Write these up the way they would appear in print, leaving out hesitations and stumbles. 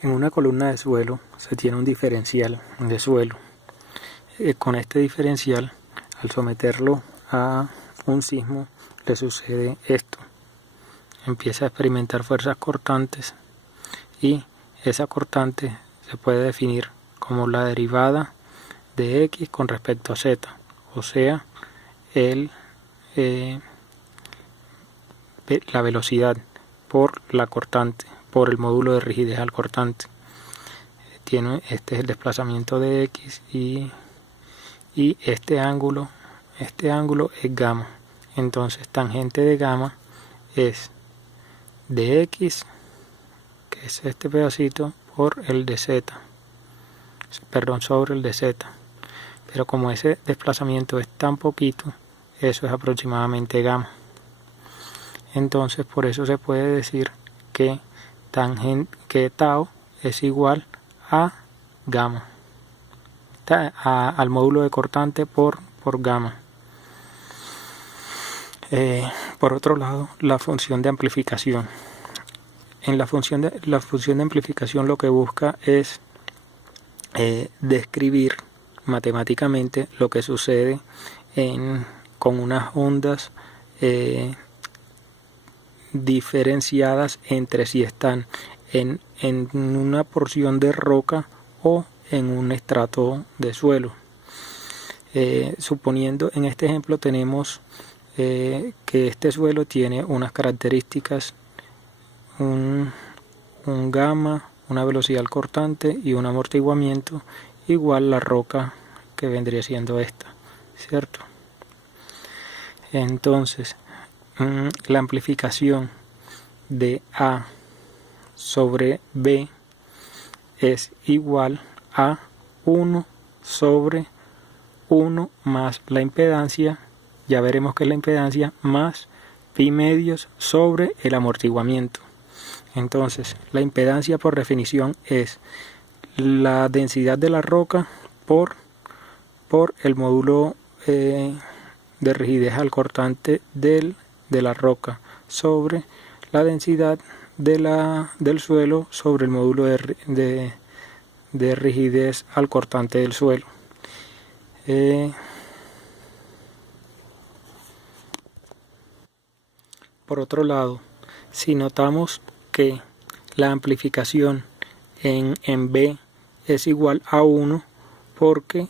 En una columna de suelo se tiene un diferencial de suelo. Con este diferencial, al someterlo a un sismo, le sucede esto. Empieza a experimentar fuerzas cortantes y esa cortante se puede definir como la derivada de X con respecto a Z, o sea, la velocidad por la cortante, por el módulo de rigidez al cortante. Este es el desplazamiento de X y este ángulo es gamma. Entonces tangente de gamma es de X, que es este pedacito, por el de Z, sobre el de Z. Pero como ese desplazamiento es tan poquito, eso es aproximadamente gamma. Entonces por eso se puede decir que tau es igual a gamma, al módulo de cortante por gamma. Por otro lado, la función de amplificación. En la función de amplificación lo que busca es describir matemáticamente lo que sucede con unas ondas diferenciadas entre si están en una porción de roca o en un estrato de suelo. Suponiendo en este ejemplo tenemos que este suelo tiene unas características, un gamma, una velocidad al cortante y un amortiguamiento igual la roca que vendría siendo esta, ¿cierto? Entonces la amplificación de A sobre B es igual a 1 sobre 1 más la impedancia, ya veremos que es la impedancia, más pi medios sobre el amortiguamiento. Entonces la impedancia por definición es la densidad de la roca por el módulo de rigidez al cortante de la roca sobre la densidad del suelo sobre el módulo de rigidez al cortante del suelo. Por otro lado, si notamos que la amplificación en B es igual a 1 porque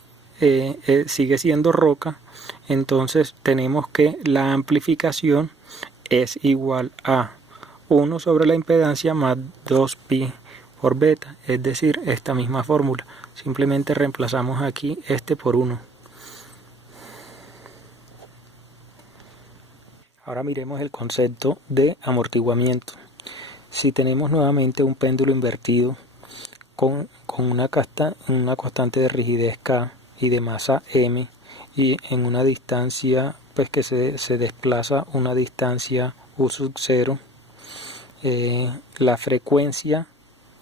sigue siendo roca, entonces tenemos que la amplificación es igual a 1 sobre la impedancia más 2pi por beta, es decir, esta misma fórmula. Simplemente reemplazamos aquí este por 1. Ahora miremos el concepto de amortiguamiento. Si tenemos nuevamente un péndulo invertido con una constante de rigidez K y de masa M y en una distancia pues que se desplaza una distancia U sub 0, la frecuencia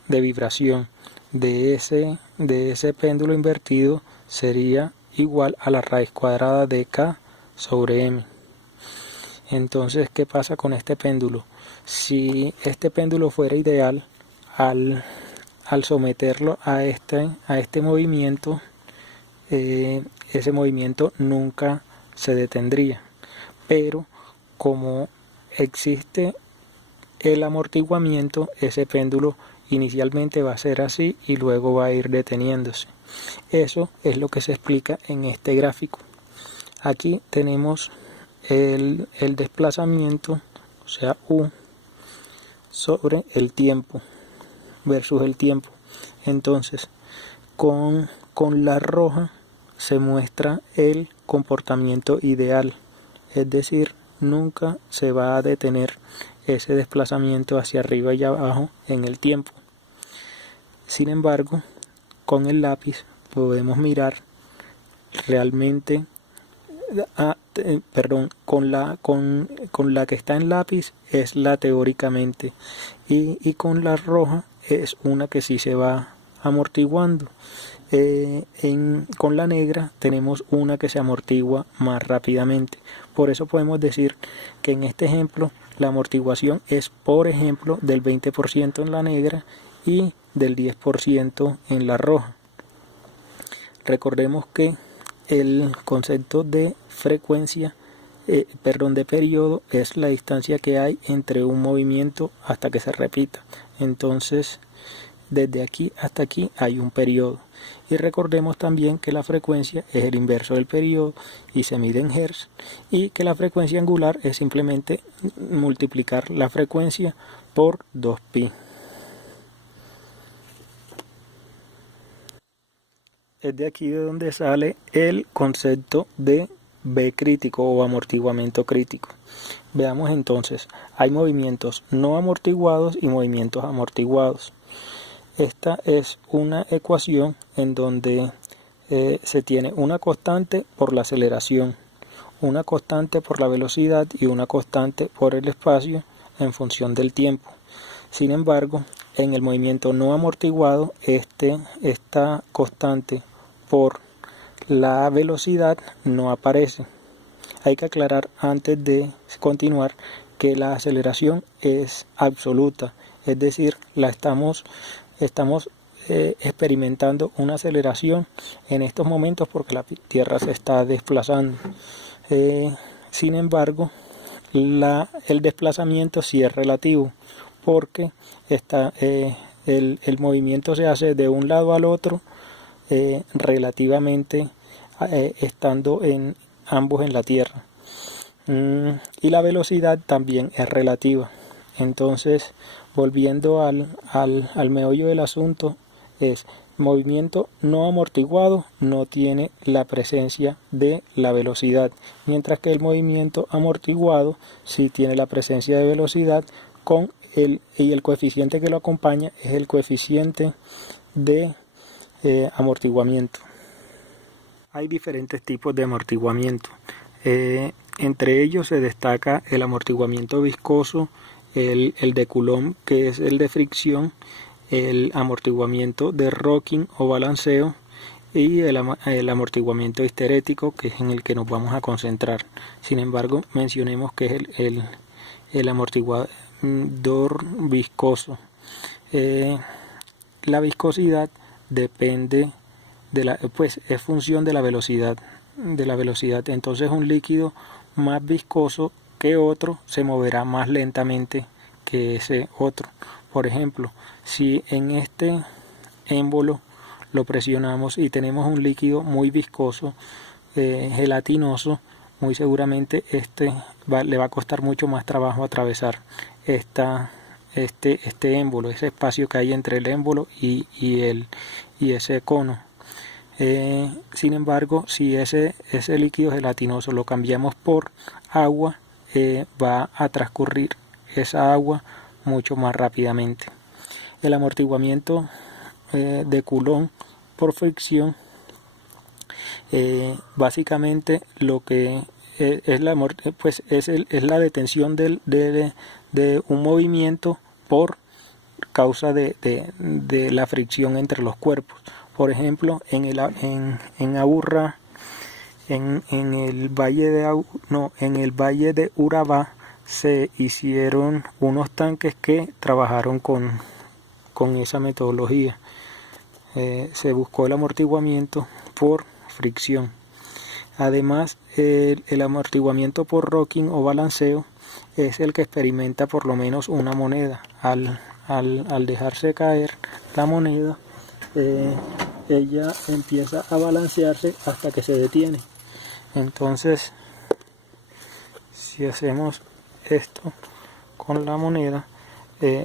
de vibración de ese péndulo invertido sería igual a la raíz cuadrada de K sobre M. Entonces, ¿qué pasa con este péndulo? Si este péndulo fuera ideal, al someterlo a este movimiento, ese movimiento nunca se detendría. Pero como existe el amortiguamiento, ese péndulo inicialmente va a ser así y luego va a ir deteniéndose. Eso es lo que se explica en este gráfico. Aquí tenemos el desplazamiento, o sea U, sobre el tiempo versus el tiempo. Entonces, con la roja se muestra el comportamiento ideal, es decir, nunca se va a detener ese desplazamiento hacia arriba y abajo en el tiempo. Sin embargo, con el lápiz podemos mirar realmente con la que está en lápiz es la teóricamente y con la roja es una que sí se va amortiguando. Con la negra tenemos una que se amortigua más rápidamente. Por eso podemos decir que en este ejemplo la amortiguación es, por ejemplo, del 20% en la negra y del 10% en la roja. Recordemos que el concepto de frecuencia, de periodo, es la distancia que hay entre un movimiento hasta que se repita. Entonces, desde aquí hasta aquí hay un periodo. Y recordemos también que la frecuencia es el inverso del periodo y se mide en hertz, y que la frecuencia angular es simplemente multiplicar la frecuencia por 2pi. Es de aquí de donde sale el concepto de B crítico o amortiguamiento crítico. Veamos entonces, hay movimientos no amortiguados y movimientos amortiguados. Esta es una ecuación en donde se tiene una constante por la aceleración, una constante por la velocidad y una constante por el espacio en función del tiempo. Sin embargo, en el movimiento no amortiguado, esta constante por la velocidad no aparece. Hay que aclarar antes de continuar que la aceleración es absoluta, es decir, estamos experimentando una aceleración en estos momentos porque la Tierra se está desplazando. Sin embargo, el desplazamiento sí es relativo, porque el movimiento se hace de un lado al otro relativamente estando ambos en la Tierra. Y la velocidad también es relativa. Entonces, volviendo al meollo del asunto, es movimiento no amortiguado no tiene la presencia de la velocidad, mientras que el movimiento amortiguado sí tiene la presencia de velocidad y el coeficiente que lo acompaña es el coeficiente de amortiguamiento. Hay diferentes tipos de amortiguamiento. Entre ellos se destaca el amortiguamiento viscoso, el de Coulomb, que es el de fricción, el amortiguamiento de rocking o balanceo y el amortiguamiento histerético, que es en el que nos vamos a concentrar. Sin embargo, mencionemos que es el amortiguador viscoso. La viscosidad depende es función de la velocidad. Entonces, un líquido más viscoso que otro se moverá más lentamente que ese otro. Por ejemplo, si en este émbolo lo presionamos y tenemos un líquido muy viscoso, gelatinoso, muy seguramente le va a costar mucho más trabajo atravesar este émbolo, ese espacio que hay entre el émbolo y ese cono. Sin embargo, si ese líquido gelatinoso lo cambiamos por agua, va a transcurrir esa agua mucho más rápidamente. El amortiguamiento de Coulomb por fricción, básicamente lo que es la detención de un movimiento por causa de la fricción entre los cuerpos. Por ejemplo, en el valle de Urabá se hicieron unos tanques que trabajaron con esa metodología. Se buscó el amortiguamiento por fricción. Además, el amortiguamiento por rocking o balanceo es el que experimenta por lo menos una moneda. Al dejarse caer la moneda, ella empieza a balancearse hasta que se detiene. Entonces, si hacemos esto con la moneda,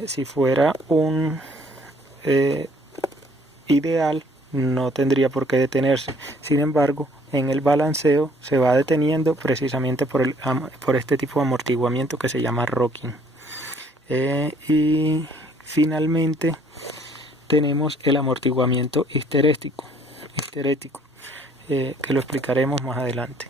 si fuera un ideal, no tendría por qué detenerse. Sin embargo, en el balanceo se va deteniendo precisamente por este tipo de amortiguamiento que se llama rocking. Y finalmente tenemos el amortiguamiento histerético, que lo explicaremos más adelante.